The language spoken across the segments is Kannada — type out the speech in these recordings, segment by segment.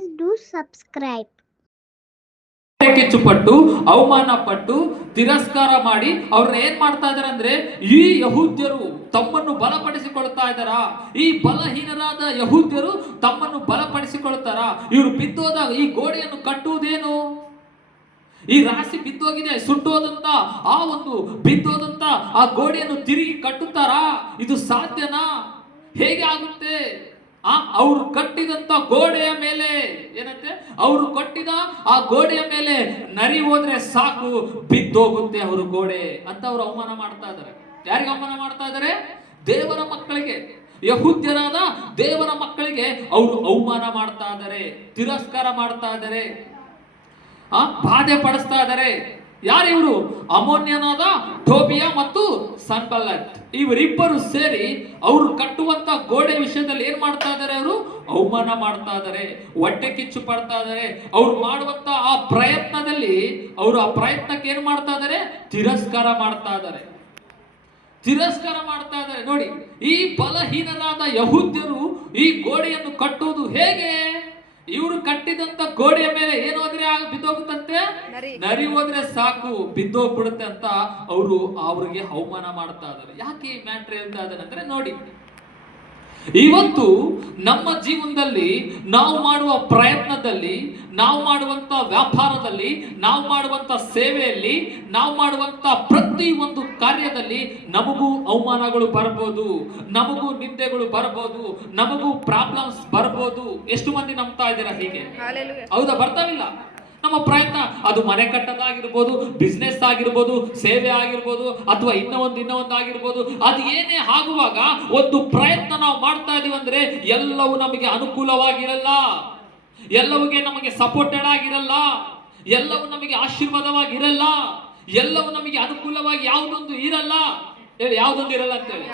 Please do subscribe. ಕಿಚ್ಚುಪಟ್ಟು ಅವಮಾನ ಪಟ್ಟು ತಿರಸ್ಕಾರ ಮಾಡಿ ಅವ್ರನ್ನ ಏನ್ ಮಾಡ್ತಾ ಇದಾರೆ ಅಂದ್ರೆ, ಈ ಯಹೂದ್ಯರು ತಮ್ಮನ್ನು ಬಲಪಡಿಸಿಕೊಳ್ತಾ ಇದ್ದಾರಾ? ಈ ಬಲಹೀನರಾದ ಯಹೂದ್ಯರು ತಮ್ಮನ್ನು ಬಲಪಡಿಸಿಕೊಳ್ತಾರ? ಇವರು ಬಿದ್ದೋದಾಗ ಈ ಗೋಡೆಯನ್ನು ಕಟ್ಟುವುದೇನು? ಈ ರಾಶಿ ಬಿದ್ದೋಗಿದೆ, ಸುಟ್ಟೋದಂತ ಆ ಒಂದು ಬಿದ್ದೋದಂತ ಆ ಗೋಡೆಯನ್ನು ತಿರುಗಿ ಕಟ್ಟುತ್ತಾರಾ? ಇದು ಸಾಧ್ಯನಾ? ಹೇಗೆ ಆಗುತ್ತೆ? ಅವರು ಕಟ್ಟಿದಂತ ಗೋಡೆಯ ಮೇಲೆ ಏನಂತೆ, ಅವರು ಕಟ್ಟಿದ ಆ ಗೋಡೆಯ ಮೇಲೆ ನರಿ ಹೋದ್ರೆ ಸಾಕು, ಬಿದ್ದೋಗುತ್ತೆ ಅವರು ಗೋಡೆ ಅಂತ ಅವರು ಅವಮಾನ ಮಾಡ್ತಾ ಇದ್ದಾರೆ. ಯಾರಿಗೆ ಅವಮಾನ ಮಾಡ್ತಾ ಇದ್ದಾರೆ? ದೇವರ ಮಕ್ಕಳಿಗೆ, ಯಹೂದ್ಯರಾದ ದೇವರ ಮಕ್ಕಳಿಗೆ ಅವರು ಅವಮಾನ ಮಾಡ್ತಾ ಇದ್ದಾರೆ, ತಿರಸ್ಕಾರ ಮಾಡ್ತಾ ಇದ್ದಾರೆ, ಬಾಧೆ ಪಡಿಸ್ತಾ ಇದ್ದಾರೆ. ಯಾರಿವರು? ಅಮೋನ್ಯನಾದ ಟೋಬಿಯ ಮತ್ತು ಸನ್ಬಲ್ಲಟ್, ಇವರಿಬ್ಬರು ಸೇರಿ ಅವರು ಕಟ್ಟುವಂತ ಗೋಡೆ ವಿಷಯದಲ್ಲಿ ಏನ್ ಮಾಡ್ತಾ ಇದ್ದಾರೆ? ಅವರು ಅವಮಾನ ಮಾಡ್ತಾ ಇದ್ದಾರೆ, ಹೊಟ್ಟೆ ಕಿಚ್ಚು ಪಡ್ತಾ ಇದ್ದಾರೆ. ಅವ್ರು ಮಾಡುವಂತ ಆ ಪ್ರಯತ್ನದಲ್ಲಿ ಅವರು ಆ ಪ್ರಯತ್ನಕ್ಕೆ ಏನ್ ಮಾಡ್ತಾ ಇದ್ದಾರೆ? ತಿರಸ್ಕಾರ ಮಾಡ್ತಾ ಇದ್ದಾರೆ, ತಿರಸ್ಕಾರ ಮಾಡ್ತಾ ಇದ್ದಾರೆ. ನೋಡಿ, ಈ ಬಲಹೀನರಾದ ಯಹೂದ್ಯರು ಈ ಗೋಡೆಯನ್ನು ಕಟ್ಟುವುದು ಹೇಗೆ? ಇವರು ಕಟ್ಟಿದಂತ ಗೋಡೆಯ ಮೇಲೆ ಏನು ಹೋದ್ರೆ ಬಿದ್ದೋಗುತ್ತಂತೆ, ನರಿ ಹೋದ್ರೆ ಸಾಕು ಬಿದ್ದೋಗ್ಬಿಡುತ್ತೆ ಅಂತ ಅವರು ಅವ್ರಿಗೆ ಅವಮಾನ ಮಾಡ್ತಾ ಇದ್ದಾರೆ. ಯಾಕೆ ಈ ಮ್ಯಾಟ್ರ್ ಹೇಳ್ತಾ ಇದ್ದಾರೆ ಅಂದ್ರೆ, ನೋಡಿ, ಇವತ್ತು ನಮ್ಮ ಜೀವನದಲ್ಲಿ ನಾವು ಮಾಡುವ ಪ್ರಯತ್ನದಲ್ಲಿ, ನಾವು ಮಾಡುವಂತ ವ್ಯಾಪಾರದಲ್ಲಿ, ನಾವು ಮಾಡುವಂತ ಸೇವೆಯಲ್ಲಿ, ನಾವು ಮಾಡುವಂತ ಪ್ರತಿ ಒಂದು ಕಾರ್ಯದಲ್ಲಿ ನಮಗೂ ಅವಮಾನಗಳು ಬರಬಹುದು, ನಮಗೂ ನಿಂದೆಗಳು ಬರಬಹುದು, ನಮಗೂ ಪ್ರಾಬ್ಲಮ್ಸ್ ಬರಬಹುದು. ಎಷ್ಟು ಮಂದಿ ನಂಬ್ತಾ ಇದ್ದೀರಾ ಹೀಗೆ? ಹೌದಾ? ಬರ್ತಾವಿಲ್ಲ. ನಮ್ಮ ಪ್ರಯತ್ನ ಅದು ಮನೆ ಕಟ್ಟೋದಾಗಿರ್ಬೋದು, ಬಿಸ್ನೆಸ್ ಆಗಿರ್ಬೋದು, ಸೇವೆ ಆಗಿರ್ಬೋದು, ಅಥವಾ ಇನ್ನೊಂದು ಆಗಿರ್ಬೋದು, ಅದು ಏನೇ ಆಗುವಾಗ ಒಂದು ಪ್ರಯತ್ನ ನಾವು ಮಾಡ್ತಾ ಇದೀವಿ ಅಂದ್ರೆ ಎಲ್ಲವೂ ನಮಗೆ ಅನುಕೂಲವಾಗಿರಲ್ಲ, ಎಲ್ಲವಿಗೆ ನಮಗೆ ಸಪೋರ್ಟೆಡ್ ಆಗಿರಲ್ಲ, ಎಲ್ಲವೂ ನಮಗೆ ಆಶೀರ್ವಾದವಾಗಿರಲ್ಲ, ಎಲ್ಲವೂ ನಮಗೆ ಅನುಕೂಲವಾಗಿ ಯಾವುದೊಂದು ಇರಲ್ಲ. ಹೇಳಿ, ಯಾವುದೊಂದು ಇರಲ್ಲ ಅಂತ ಹೇಳಿ.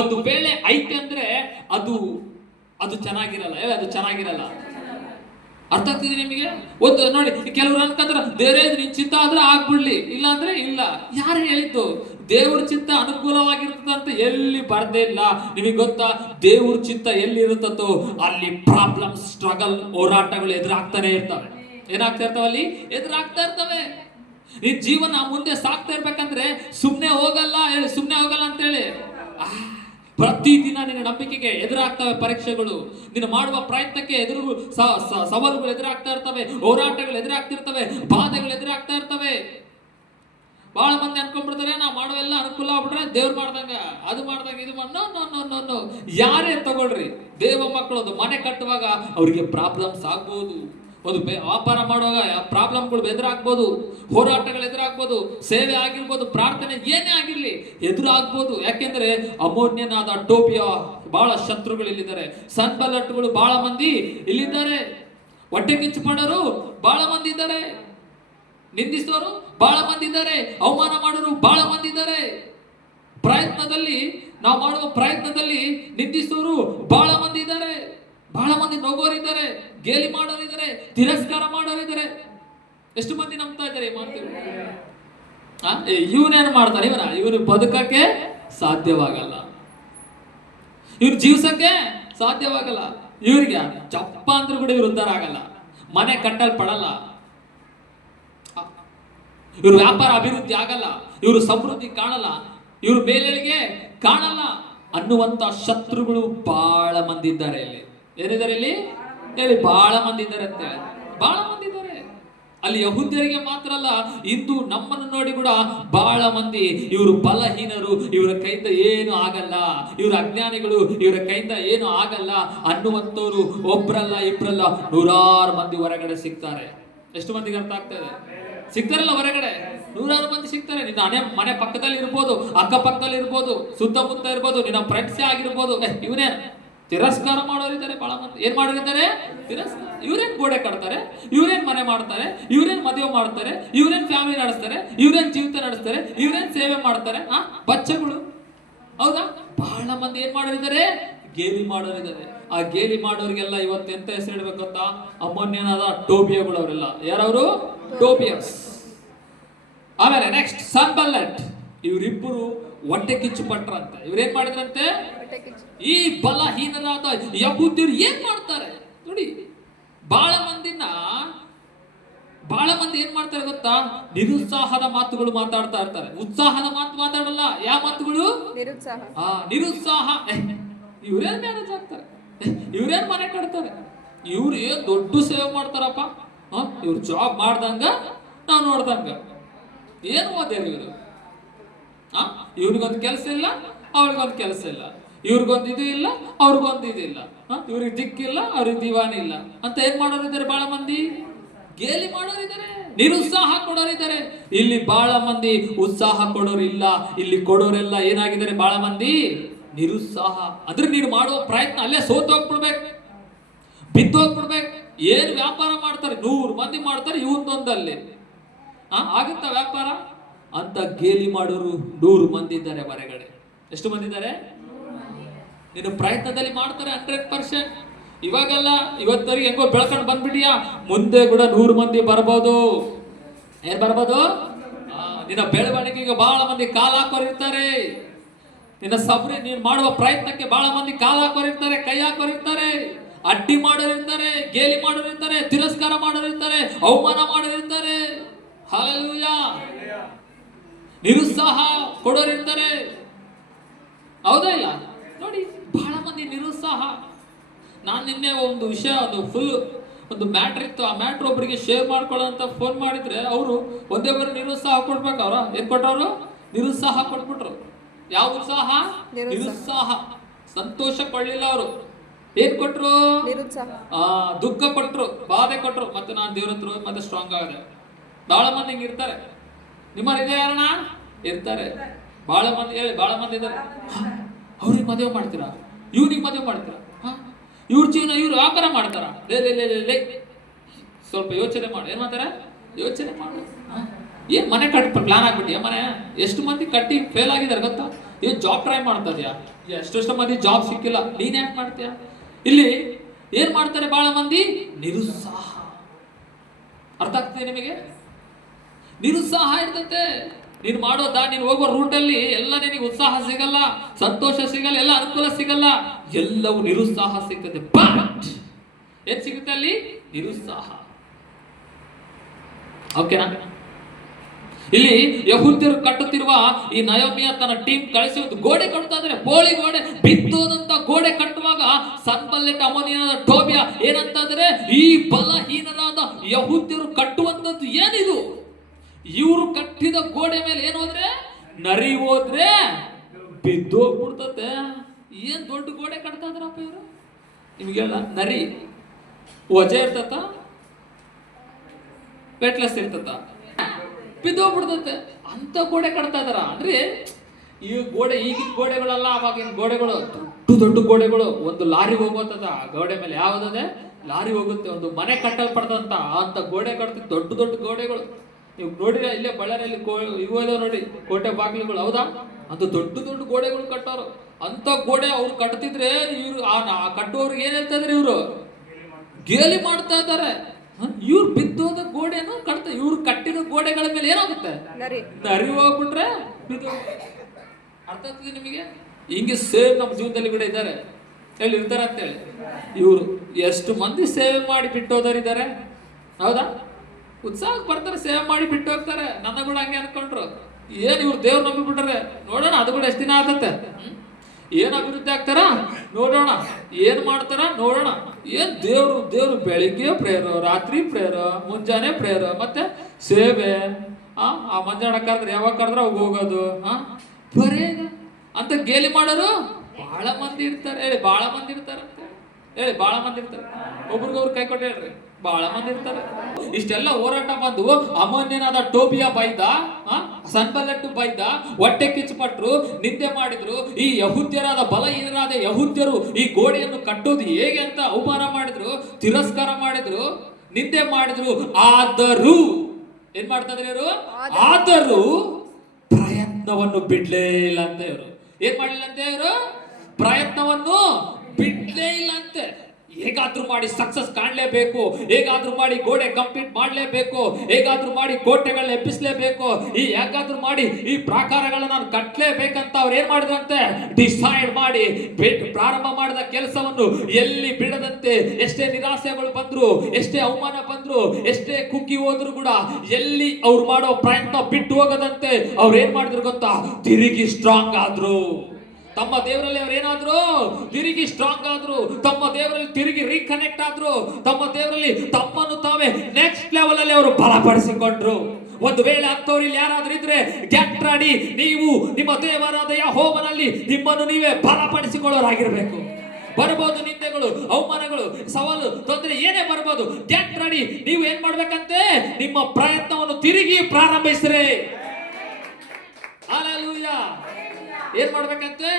ಒಂದು ವೇಳೆ ಐತೆ ಅಂದ್ರೆ ಅದು ಚೆನ್ನಾಗಿರಲ್ಲ. ಹೇಳಿ, ಅದು ಚೆನ್ನಾಗಿರಲ್ಲ. ಅರ್ಥ ಆಗ್ತಿದೆ ನಿಮಗೆ? ಒಂದು ನೋಡಿ, ಕೆಲವರು ಅನ್ಕಂದ್ರೆ ದೇವರೇ ನಿನ್ ಚಿತ್ತ ಆದ್ರೆ ಆಗ್ಬಿಡ್ಲಿ, ಇಲ್ಲ ಅಂದ್ರೆ ಇಲ್ಲ. ಯಾರು ಹೇಳಿದ್ದು? ದೇವ್ರ ಚಿತ್ತ ಅನುಕೂಲವಾಗಿರ್ತದ ಅಂತ ಎಲ್ಲಿ ಬರ್ದೇ ಇಲ್ಲ. ನಿಮಗೆ ಗೊತ್ತಾ, ದೇವ್ರ ಚಿತ್ತ ಎಲ್ಲಿ ಇರುತ್ತೋ ಅಲ್ಲಿ ಪ್ರಾಬ್ಲಮ್, ಸ್ಟ್ರಗಲ್, ಹೋರಾಟಗಳು ಎದುರಾಗ್ತಾನೆ ಇರ್ತವೆ. ಏನಾಗ್ತಾ ಇರ್ತಾವ? ಅಲ್ಲಿ ಎದುರಾಗ್ತಾ ಇರ್ತವೆ. ನಿನ್ ಜೀವನ ಮುಂದೆ ಸಾಕ್ತಾ ಇರ್ಬೇಕಂದ್ರೆ ಸುಮ್ನೆ ಹೋಗಲ್ಲ. ಹೇಳಿ, ಸುಮ್ನೆ ಹೋಗಲ್ಲ ಅಂತ ಹೇಳಿ. ಪ್ರತಿದಿನ ನಿನ್ನ ನಂಬಿಕೆಗೆ ಎದುರಾಗ್ತವೆ ಪರೀಕ್ಷೆಗಳು, ನೀನು ಮಾಡುವ ಪ್ರಯತ್ನಕ್ಕೆ ಸವಾಲುಗಳು ಎದುರಾಗ್ತಾ ಇರ್ತವೆ, ಹೋರಾಟಗಳು ಎದುರಾಗ್ತಿರ್ತವೆ, ಬಾಧೆಗಳು ಎದುರಾಗ್ತಾ ಇರ್ತವೆ. ಬಹಳ ಮಂದಿ ಅನ್ಕೊಂಡ್ಬಿಡ್ತಾರೆ, ನಾವು ಮಾಡುವೆಲ್ಲ ಅನುಕೂಲ ಆಗ್ಬಿಟ್ರೆ ದೇವ್ರು ಮಾಡ್ದಂಗ, ಅದು ಮಾಡ್ದಂಗ, ಇದು ನೋ. ಯಾರೇ ತಗೊಳ್ರಿ, ದೇವ ಮಕ್ಕಳು ಒಂದು ಮನೆ ಕಟ್ಟುವಾಗ ಅವ್ರಿಗೆ ಪ್ರಾಬ್ಲಮ್ಸ್ ಆಗ್ಬೋದು, ಒಂದು ವ್ಯಾಪಾರ ಮಾಡುವಾಗ ಪ್ರಾಬ್ಲಮ್ಗಳು ಎದುರಾಗ್ಬೋದು, ಹೋರಾಟಗಳು ಎದುರಾಗ್ಬೋದು, ಸೇವೆ ಆಗಿರ್ಬೋದು, ಪ್ರಾರ್ಥನೆ ಏನೇ ಆಗಿರ್ಲಿ ಎದುರಾಗ್ಬೋದು. ಯಾಕೆಂದ್ರೆ ಅಮೋನ್ಯನಾದ ಟೋಬಿಯ ಬಹಳ ಶತ್ರುಗಳು ಇಲ್ಲಿದ್ದಾರೆ, ಸನ್ಬಲ್ಲಟ್ಗಳು ಬಹಳ ಮಂದಿ ಇಲ್ಲಿದ್ದಾರೆ, ಹೊಟ್ಟೆ ಕಿಚ್ಚು ಮಾಡೋರು ಬಹಳ ಮಂದಿ ಇದ್ದಾರೆ, ನಿಂದಿಸೋರು ಬಹಳ ಮಂದಿ ಇದ್ದಾರೆ, ಅವಮಾನ ಮಾಡೋರು ಬಹಳ ಮಂದಿ ಇದ್ದಾರೆ. ಪ್ರಯತ್ನದಲ್ಲಿ, ನಾವು ಮಾಡುವ ಪ್ರಯತ್ನದಲ್ಲಿ ನಿಂದಿಸೋರು ಬಹಳ ಮಂದಿ ಇದ್ದಾರೆ, ಬಹಳ ಮಂದಿ ನಗೋರಿದ್ದಾರೆ, ಗೇಲಿ ಮಾಡೋರಿದ್ದಾರೆ, ತಿರಸ್ಕಾರ ಮಾಡೋರಿದ್ದಾರೆ. ಎಷ್ಟು ಮಂದಿ ನಂಬ್ತಾ ಇದ್ದಾರೆ ಈ ಮಾತು? ಇವನೇನು ಮಾಡ್ತಾರೆ? ಇವನು ಬದುಕಕ್ಕೆ ಸಾಧ್ಯವಾಗಲ್ಲ, ಇವ್ರು ಜೀವಿಸಕ್ಕೆ ಸಾಧ್ಯವಾಗಲ್ಲ, ಇವ್ರಿಗೆ ಚಪ್ಪ ಅಂದ್ರೂ ಕೂಡ ಇವ್ರು ಉದ್ಧಾರ ಆಗಲ್ಲ, ಮನೆ ಕಟ್ಟಲ್ಪಡಲ್ಲ, ಇವ್ರ ವ್ಯಾಪಾರ ಅಭಿವೃದ್ಧಿ ಆಗಲ್ಲ, ಇವರು ಸಮೃದ್ಧಿ ಕಾಣಲ್ಲ, ಇವ್ರ ಮೇಲೇಳಿಗೆ ಕಾಣಲ್ಲ ಅನ್ನುವಂತ ಶತ್ರುಗಳು ಬಹಳ ಮಂದಿ ಇದ್ದಾರೆ. ಇಲ್ಲಿ ಏನಿದ್ದಾರೆ? ಇಲ್ಲಿ ಹೇಳಿ, ಬಹಳ ಮಂದಿ ಇದ್ದಾರೆ ಅಂತ ಹೇಳಿ, ಬಹಳ ಮಂದಿ ಇದ್ದಾರೆ. ಅಲ್ಲಿ ಯಹೂದ್ಯರಿಗೆ ಮಾತ್ರ ಅಲ್ಲ, ಇಂದು ನಮ್ಮನ್ನು ನೋಡಿ ಕೂಡ ಬಹಳ ಮಂದಿ ಇವರು ಬಲಹೀನರು, ಇವರ ಕೈಯಿಂದ ಏನು ಆಗಲ್ಲ, ಇವರು ಅಜ್ಞಾನಿಗಳು, ಇವರ ಕೈಯಿಂದ ಏನು ಆಗಲ್ಲ ಅನ್ನುವಂಥವ್ರು ಒಬ್ರಲ್ಲ ಇಬ್ರಲ್ಲ ನೂರಾರು ಮಂದಿ ಹೊರಗಡೆ ಸಿಗ್ತಾರೆ. ಎಷ್ಟು ಮಂದಿಗೆ ಅರ್ಥ ಆಗ್ತಾ ಇದೆ? ಸಿಗ್ತಾರಲ್ಲ ಹೊರಗಡೆ, ನೂರಾರು ಮಂದಿ ಸಿಗ್ತಾರೆ. ನಿನ್ನ ಮನೆ ಪಕ್ಕದಲ್ಲಿ ಇರ್ಬೋದು, ಅಕ್ಕಪಕ್ಕದಲ್ಲಿ ಇರ್ಬೋದು, ಸುತ್ತಮುತ್ತ ಇರ್ಬೋದು, ನಿನ್ನ ಫ್ರೆಂಡ್ಸೇ ಆಗಿರ್ಬೋದು. ಇವನೇ ತಿರಸ್ಕಾರ ಮಾಡೋರಿದ್ದಾರೆ ಬಹಳ ಮಂದಿ. ಏನ್ ಮಾಡೋರಿದ್ದಾರೆ? ತಿರಸ್ಕಾರ. ಇವ್ರೇನ್ ಗೋಡೆ ಕಟ್ತಾರೆ, ಇವ್ರೇನ್ ಮನೆ ಮಾಡ್ತಾರೆ, ಇವ್ರೇನ್ ಮದುವೆ ಮಾಡ್ತಾರೆ, ಇವ್ರೇನ್ ಫ್ಯಾಮಿಲಿ ನಡೆಸ್ತಾರೆ, ಇವ್ರೇನ್ ಜೀವಿತ ನಡೆಸ್ತಾರೆ, ಇವ್ರೇನ್ ಸೇವೆ ಮಾಡ್ತಾರೆ. ಬಚ್ಚಗಳು, ಹೌದಾ? ಬಹಳ ಮಂದಿ ಏನ್ ಮಾಡೋರಿದ್ದಾರೆ? ಗೇಲಿ ಮಾಡೋರಿದ್ದಾರೆ. ಆ ಗೇಲಿ ಮಾಡೋರಿಗೆಲ್ಲ ಇವತ್ತು ಎಂತ ಹೆಸರು ಇಡ್ಬೇಕು ಗೊತ್ತಾ? ಅಮೋನ್ಯನಾದ ಟೋಬಿಯಗಳು. ಅವರೆಲ್ಲ ಯಾರವರು? ಟೋಬಿಯಸ್. ಆಮೇಲೆ ನೆಕ್ಸ್ಟ್ ಸನ್ಬಲ್ಲಟ್. ಇವರಿಬ್ಬರು ಹೊಟ್ಟೆ ಕಿಚ್ಚು ಪಟ್ರಂತೆ. ಇವ್ರೇನ್ ಮಾಡಿದ್ರಂತೆ? ಈ ಬಲಹೀನರಾದ ಯಹೂದ್ಯರು ಏನ್ ಮಾಡ್ತಾರೆ ನೋಡಿ, ಬಹಳ ಮಂದಿ ಏನ್ ಮಾಡ್ತಾರೆ ಗೊತ್ತಾ? ನಿರುತ್ಸಾಹದ ಮಾತುಗಳು ಮಾತಾಡ್ತಾ ಇರ್ತಾರೆ. ಉತ್ಸಾಹದ ಮಾತು ಮಾತಾಡಲ್ಲ. ಯಾವ ಮಾತುಗಳು? ನಿರುತ್ಸಾಹ. ಇವ್ರೇನ್ ಮ್ಯಾರೇಜ್ ಆಗ್ತಾರೆ, ಇವ್ರೇನ್ ಮನೆ ಕಟ್ತಾರೆ, ಇವ್ರು ಏನ್ ದೊಡ್ಡ ಸೇವೆ ಮಾಡ್ತಾರಪ್ಪ, ಇವ್ರು ಜಾಬ್ ಮಾಡ್ದಂಗ ನಾವು ನೋಡ್ದಂಗ. ಏನು ಓದ್ಯಾರ ಇವರು? ಇವ್ರಿಗೊಂದು ಕೆಲಸ ಇಲ್ಲ, ಅವ್ರಿಗೊಂದು ಕೆಲಸ ಇಲ್ಲ, ಇವ್ರಿಗೊಂದು ಇದು ಇಲ್ಲ, ಅವ್ರಿಗೊಂದು ಇದು ಇಲ್ಲ, ಇವ್ರಿಗೆ ದಿಕ್ಕಿಲ್ಲ, ಅವ್ರಿಗೆ ದಿವಾನ ಇಲ್ಲ ಅಂತ ಏನ್ ಮಾಡೋರಿದ್ದಾರೆ? ಬಹಳ ಮಂದಿ ಗೇಲಿ ಮಾಡೋರಿದ್ದಾರೆ, ನಿರುತ್ಸಾಹ ಕೊಡೋರಿದ್ದಾರೆ. ಇಲ್ಲಿ ಬಹಳ ಮಂದಿ ಉತ್ಸಾಹ ಕೊಡೋರು ಇಲ್ಲ, ಇಲ್ಲಿ ಕೊಡೋರೆಲ್ಲ ಏನಾಗಿದ್ದಾರೆ? ಬಹಳ ಮಂದಿ ನಿರುತ್ಸಾಹ. ಅಂದ್ರೆ ನೀನು ಮಾಡುವ ಪ್ರಯತ್ನ ಅಲ್ಲೇ ಸೋತೋಗ್ಬಿಡ್ಬೇಕು, ಬಿದ್ದೋಗ್ಬಿಡ್ಬೇಕು. ಏನ್ ವ್ಯಾಪಾರ ಮಾಡ್ತಾರೆ? 100 ಮಂದಿ ಮಾಡ್ತಾರೆ, ಇವತ್ತೊಂದಲ್ಲಿ ಆಗುತ್ತ ವ್ಯಾಪಾರ ಅಂತ ಗೇಲಿ ಮಾಡೋರು 100 ಮಂದಿ ಇದ್ದಾರೆ ಹೊರಗಡೆ. ಎಷ್ಟು ಮಂದಿ ಇದ್ದಾರೆ? ನಿನ್ನ ಪ್ರಯತ್ನದಲ್ಲಿ ಮಾಡ್ತಾರೆ 100%. ಇವಾಗೆಲ್ಲ ಇವತ್ತವರೆಗೆ ಹೆಂಗೋ ಬೆಳ್ಕೊಂಡು ಬಂದ್ಬಿಟ್ಟಿಯಾ, ಮುಂದೆ ಕೂಡ 100 ಮಂದಿ ಬರ್ಬೋದು. ಏನ್ ಬರ್ಬೋದು? ನಿನ್ನ ಬೆಳವಣಿಗೆಗೆ ಬಹಳ ಮಂದಿ ಕಾಲ ಹಾಕೋರಿರ್ತಾರೆ. ನಿನ್ನ ನೀನು ಮಾಡುವ ಪ್ರಯತ್ನಕ್ಕೆ ಬಹಳ ಮಂದಿ ಕಾಲ ಹಾಕೋರಿರ್ತಾರೆ, ಕೈ ಹಾಕೋರಿರ್ತಾರೆ, ಅಡ್ಡಿ ಮಾಡೋರಿರ್ತಾರೆ, ಗೇಲಿ ಮಾಡೋರಿರ್ತಾರೆ, ತಿರಸ್ಕಾರ ಮಾಡೋರಿರ್ತಾರೆ, ಅವಮಾನ ಮಾಡೋರಿರ್ತಾರೆ. ಹಲ್ಲೆಲೂಯಾ. ನಿರುತ್ಸಾಹ ಕೊಡೋರಿರ್ತಾರೆ. ಹೌದಾ ಇಲ್ಲ? ನೋಡಿ, ಬಹಳ ಮಂದಿ ನಿರುತ್ಸಾಹ. ನಾನು ನಿನ್ನೆ ಒಂದು ವಿಷಯ, ಅದು ಫುಲ್ ಒಂದು ಮ್ಯಾಟ್ರ್ ಇತ್ತು. ಆ ಮ್ಯಾಟ್ರ್ ಒಬ್ಬರಿಗೆ ಶೇರ್ ಮಾಡ್ಕೊಳ್ಳೋ ಅಂತ ಫೋನ್ ಮಾಡಿದ್ರೆ ಅವರು ಒಂದೇ ಬರೀ ನಿರುತ್ಸಾಹ ಕೊಡ್ಬೇಕು. ಅವ್ರ ಏನ್ ಕೊಟ್ಟವರು? ನಿರುತ್ಸಾಹ ಕೊಟ್ಬಿಟ್ರು. ಯಾವ ಉತ್ಸಾಹ? ನಿರುತ್ಸಾಹ. ಸಂತೋಷ ಕೊಡ್ಲಿಲ್ಲ ಅವರು. ಏನ್ ಕೊಟ್ರು? ದುಃಖ ಕೊಟ್ರು, ಬಾಧೆ ಕೊಟ್ರು. ಮತ್ತೆ ನಾನು ದೇವ್ರ ಹತ್ರ ಮತ್ತೆ ಸ್ಟ್ರಾಂಗ್ ಆಗಿದೆ. ಬಹಳ ಮಂದಿ ಹಿಂಗ ಇರ್ತಾರೆ. ನಿಮ್ಮಲ್ಲಿ ಇದೆ ಯಾರಣ? ಇರ್ತಾರೆ ಬಹಳ ಮಂದಿ. ಹೇಳಿ, ಬಹಳ ಮಂದಿ ಇದ್ದಾರೆ. ಅವ್ರಿಗೆ ಮದುವೆ ಮಾಡ್ತೀರಾ, ಇವ್ರಿಗೆ ಮದುವೆ ಮಾಡ್ತೀರಾ, ಇವ್ರ ಜೀವನ ಇವ್ರು ವ್ಯಾಪಾರ ಮಾಡ್ತಾರ. ಸ್ವಲ್ಪ ಯೋಚನೆ ಮಾಡಿ. ಏನ್ ಮಾಡ್ತಾರೆ? ಯೋಚನೆ ಮಾಡಿ. ಏನ್ ಮನೆ ಕಟ್ಟ ಪ್ಲಾನ್ ಆಗ್ಬಿಟ್ಟಿಯ? ಮನೆ ಎಷ್ಟು ಮಂದಿ ಕಟ್ಟಿ ಫೇಲ್ ಆಗಿದ್ದಾರೆ ಗೊತ್ತಾ? ಏನ್ ಜಾಬ್ ಟ್ರೈ ಮಾಡ್ತದ್ಯಾ? ಎಷ್ಟೆಷ್ಟು ಮಂದಿ ಜಾಬ್ ಸಿಕ್ಕಿಲ್ಲ, ನೀನ್ ಯಾಕೆ ಮಾಡ್ತೀಯ? ಇಲ್ಲಿ ಏನ್ ಮಾಡ್ತಾರೆ ಬಹಳ ಮಂದಿ? ನಿರುತ್ಸಾಹ. ಅರ್ಥ ಆಗ್ತದೆ ನಿಮಗೆ? ನಿರುತ್ಸಾಹ ಇರ್ತತೆ. ನೀನು ಮಾಡೋದಾ, ನೀನು ಹೋಗೋ ರೂಟಲ್ಲಿ ಎಲ್ಲ ನಿನಗೆ ಉತ್ಸಾಹ ಸಿಗಲ್ಲ, ಸಂತೋಷ ಸಿಗಲ್ಲ, ಎಲ್ಲ ಅನುಕೂಲ ಸಿಗಲ್ಲ, ಎಲ್ಲವೂ ನಿರುತ್ಸಾಹ ಸಿಗ್ತದೆ. ಬಟ್ ಏನ್ ಸಿಗುತ್ತೆ ಅಲ್ಲಿ? ನಿರುತ್ಸಾಹ. ಓಕೆನಾ? ಇಲ್ಲಿ ಯಹೂದ್ಯರು ಕಟ್ಟುತ್ತಿರುವ ಈ ನಯೋಮಿಯ ತನ್ನ ಟೀಮ್ ಕಳಿಸಿ ಒಂದು ಗೋಡೆ ಕಟ್ತಾ ಇದ್ರೆ, ಬೋಳಿ ಗೋಡೆ, ಬಿದ್ದೋದಂತ ಗೋಡೆ ಕಟ್ಟುವಾಗ ಸನ್ಬಲ್ಲೆಟ್, ಅಮೋನಿಯನಾದ ಟೋಬಿಯ ಏನಂತ ಅಂದ್ರೆ, ಈ ಬಲಹೀನರಾದ ಯಹೂದ್ಯರು ಕಟ್ಟುವಂತದ್ದು ಏನಿದು? ಇವರು ಕಟ್ಟಿದ ಗೋಡೆ ಮೇಲೆ ಏನು ಹೋದ್ರೆ? ನರಿ ಹೋದ್ರೆ ಬಿದ್ದೋಗ್ಬಿಡ್ತತೆ. ಏನ್ ದೊಡ್ಡ ಗೋಡೆ ಕಟ್ತಾ ಇದ್ರಪ್ಪ ಇವರು. ನಿಮ್ಗೆಲ್ಲ ನರಿ ವಜೆ ಇರ್ತತ, ವೇಟ್ಲೆಸ್ ಇರ್ತತ, ಬಿದ್ದೋಗ್ಬಿಡ್ತತೆ. ಅಂತ ಗೋಡೆ ಕಟ್ತಾ ಇದಾರ ಅಂದ್ರೆ, ಈ ಗೋಡೆ ಈಗಿನ ಗೋಡೆಗಳಲ್ಲ, ಅವಾಗಿನ ಗೋಡೆಗಳು ದೊಡ್ಡ ದೊಡ್ಡ ಗೋಡೆಗಳು. ಒಂದು ಲಾರಿ ಹೋಗೋತದ ಆ ಗೋಡೆ ಮೇಲೆ. ಯಾವುದದೆ? ಲಾರಿ ಹೋಗುತ್ತೆ. ಒಂದು ಮನೆ ಕಟ್ಟಲ್ಪಡ್ದಂತ ಅಂತ ಗೋಡೆ ಕಟ್ತಿದ್ ದೊಡ್ಡ ದೊಡ್ಡ ಗೋಡೆಗಳು. ನೀವು ನೋಡಿದ್ರೆ ಇಲ್ಲೇ ಬಳ್ಳಾರಿಯಲ್ಲಿ ಇವು ಇದಾವೆ ನೋಡಿ, ಕೋಟೆ ಬಾಗಿಲುಗಳು. ಹೌದಾ? ಅದು ದೊಡ್ಡ ದೊಡ್ಡ ಗೋಡೆಗಳು ಕಟ್ಟೋರು. ಅಂತ ಗೋಡೆ ಅವ್ರು ಕಟ್ತಿದ್ರೆ ಇವ್ರು ಕಟ್ಟುವವ್ರಿಗೆ ಏನ್ ಹೇಳ್ತಾ ಇದ್ರೆ? ಇವ್ರು ಗೇಲಿ ಮಾಡ್ತಾ ಇದ್ದಾರೆ. ಇವ್ರು ಬಿದ್ದೋದ ಗೋಡೆನು ಕಟ್ತಾ, ಇವ್ರು ಕಟ್ಟಿದ ಗೋಡೆಗಳ ಮೇಲೆ ಏನಾಗುತ್ತೆ? ನರಿ ಹೋಗ್ಬಿಟ್ರೆ ಬಿದ್ದು. ಅರ್ಥ ಆಗ್ತದೆ ನಿಮಗೆ? ಹಿಂಗೆ ಸೇವ್ ನಮ್ಮ ಜೀವನದಲ್ಲಿ ಕೂಡ ಇದ್ದಾರೆ, ಹೇಳಿ ಇರ್ತಾರೆ ಅಂತೇಳಿ. ಇವರು ಎಷ್ಟು ಮಂದಿ ಸೇವೆ ಮಾಡಿ ಬಿಟ್ಟೋದರಿದ್ದಾರೆ. ಹೌದಾ? ಉತ್ಸಾಹಕ್ಕೆ ಬರ್ತಾರೆ, ಸೇವೆ ಮಾಡಿ ಬಿಟ್ಟು ಹೋಗ್ತಾರೆ. ನನ್ನ ಕೂಡ ಹಂಗೆ ಅನ್ಕೊಂಡ್ರು. ಏನ್ ಇವ್ರು ದೇವ್ರು ನಂಬಿಬಿಟ್ರೆ ನೋಡೋಣ, ಅದು ಕೂಡ ಎಷ್ಟು ದಿನ ಆಗತ್ತೆ, ಏನ್ ಅಭಿವೃದ್ಧಿ ಆಗ್ತಾರ ನೋಡೋಣ, ಏನ್ ಮಾಡ್ತಾರ ನೋಡೋಣ. ಏನ್ ದೇವ್ರು ಬೆಳಿಗ್ಗೆ ಪ್ರೇಯರ್, ರಾತ್ರಿ ಪ್ರೇಯರ್, ಮುಂಜಾನೆ ಪ್ರೇಯರ್, ಮತ್ತೆ ಸೇವೆ. ಆ ಮಂಜಾಣ ಕರೆದ್ರೆ ಯಾವಾಗ ಕರೆದ್ರೆ ಅವಾಗ ಹೋಗೋದು. ಬರೇ ಅಂತ ಗೇಲಿ ಮಾಡೋರು ಬಹಳ ಮಂದಿ ಇರ್ತಾರೆ. ಹೇಳಿ, ಬಹಳ ಮಂದಿ ಇರ್ತಾರೆ ಅಂತ ಹೇಳಿ. ಬಹಳ ಮಂದಿ ಇರ್ತಾರೆ. ಒಬ್ರಿಗೊಬ್ರು ಕೈ ಕೊಟ್ಟು ಹೇಳ್ರಿ, ಬಹಳ ಮಂದಿ ಇರ್ತಾರೆ. ಇಷ್ಟೆಲ್ಲ ಹೋರಾಟ ಬಂದು ಅಮೋನ್ಯನಾದ ಟೋಬಿಯ ಬೈದ, ಸನ್ಬಲ್ಲೆಟ್ಟು ಬೈದ, ಹೊಟ್ಟೆ ಕಿಚ್ಚುಪಟ್ರು, ನಿಂದೆ ಮಾಡಿದ್ರು. ಈ ಯಹೂದ್ಯರಾದ ಬಲಹೀನರಾದ ಯಹೂದ್ಯರು ಈ ಗೋಡೆಯನ್ನು ಕಟ್ಟೋದು ಹೇಗೆ ಅಂತ ಅವಮಾನ ಮಾಡಿದ್ರು, ತಿರಸ್ಕಾರ ಮಾಡಿದ್ರು, ನಿಂದೆ ಮಾಡಿದ್ರು. ಆದರೂ ಏನ್ ಮಾಡ್ತಾ ಇದ್ರು ಇವರು? ಆದರೂ ಪ್ರಯತ್ನವನ್ನು ಬಿಡ್ಲೇ ಇಲ್ಲ ಅಂತ ಇವರು. ಏನ್ ಮಾಡ್ಲಿಲ್ಲ ಅಂತೆ ಇವರು? ಪ್ರಯತ್ನವನ್ನು ಬಿಡ್ಲೇ ಇಲ್ಲ ಅಂತೆ. ಹೇಗಾದ್ರೂ ಮಾಡಿ ಸಕ್ಸಸ್ ಕಾಣಲೇಬೇಕು, ಹೇಗಾದ್ರೂ ಮಾಡಿ ಗೋಡೆ ಕಂಪ್ಲೀಟ್ ಮಾಡಲೇಬೇಕು, ಹೇಗಾದ್ರೂ ಮಾಡಿ ಕೋಟೆಗಳನ್ನ ಎಬ್ಬಿಸಲೇಬೇಕು, ಹೇಗಾದ್ರೂ ಮಾಡಿ ಈ ಪ್ರಾಕಾರಗಳನ್ನ ನಾನು ಕಟ್ಟಲೇಬೇಕಂತ ಅವ್ರು ಏನ್ ಮಾಡಿದ್ರಂತೆ ಡಿಸೈಡ್ ಮಾಡಿ ಪ್ರಾರಂಭ ಮಾಡಿದ ಕೆಲಸವನ್ನು ಎಲ್ಲಿ ಬಿಡದಂತೆ, ಎಷ್ಟೇ ನಿರಾಸೆಗಳು ಬಂದ್ರು, ಎಷ್ಟೇ ಅವಮಾನ ಬಂದ್ರು, ಎಷ್ಟೇ ಕುಗ್ಗಿ ಹೋದ್ರು ಕೂಡ ಎಲ್ಲಿ ಅವ್ರು ಮಾಡೋ ಪ್ರಯತ್ನ ಬಿಟ್ಟು ಹೋಗದಂತೆ ಅವ್ರು ಏನ್ ಮಾಡಿದ್ರು ಗೊತ್ತಾ, ತಿರುಗಿ ಸ್ಟ್ರಾಂಗ್ ಆದ್ರು. ತಮ್ಮ ದೇವರಲ್ಲಿ ಅವ್ರು ಏನಾದ್ರು ತಿರುಗಿ ಸ್ಟ್ರಾಂಗ್ ಆದ್ರು, ತಮ್ಮ ದೇವರಲ್ಲಿ ತಿರುಗಿ ರೀಕನೆಕ್ಟ್ ಆದ್ರು, ತಮ್ಮ ದೇವರಲ್ಲಿ ತಮ್ಮನ್ನು ತಾವೇ ನೆಕ್ಸ್ಟ್ ಲೆವೆಲ್ ಅಲ್ಲಿ ಅವರು ಬಲಪಡಿಸಿಕೊಂಡ್ರು. ಒಂದು ವೇಳೆ ಅಂತವ್ರು ಇಲ್ಲಿ ಯಾರಾದ್ರೂ ಇದ್ರೆ ಗೆಟ್ ರೆಡಿ, ನೀವು ನಿಮ್ಮ ದೇವರಾದ ಯೆಹೋವನಲ್ಲಿ ನಿಮ್ಮನ್ನು ನೀವೇ ಬಲಪಡಿಸಿಕೊಳ್ಳೋರಾಗಿರ್ಬೇಕು. ಬರಬಹುದು ನಿಂದೆಗಳು, ಅವಮಾನಗಳು, ಸವಾಲು, ತೊಂದರೆ ಏನೇ ಬರಬಹುದು. ಗೆಟ್ ರೆಡಿ, ನೀವು ಏನ್ ಮಾಡ್ಬೇಕಂತೆ ನಿಮ್ಮ ಪ್ರಯತ್ನವನ್ನು ತಿರುಗಿ ಪ್ರಾರಂಭಿಸ್ರಿ. ಹಲ್ಲೆಲೂಯಾ. ಏನ್ ಮಾಡ್ಬೇಕಂತೆ